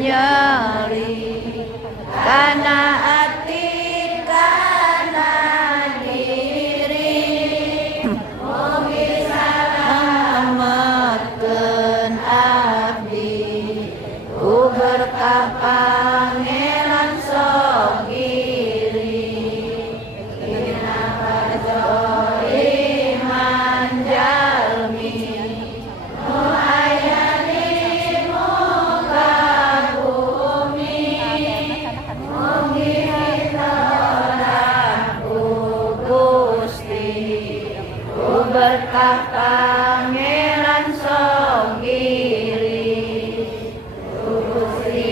nyeri kana ati kana diri mugi salametkeun abdi ku berkah pangeran sok giri dina kadzaliman jalmi nu aya di muka bumi mugi ditolak ku Gusti ku berkah pangeran sok giri ku Gusti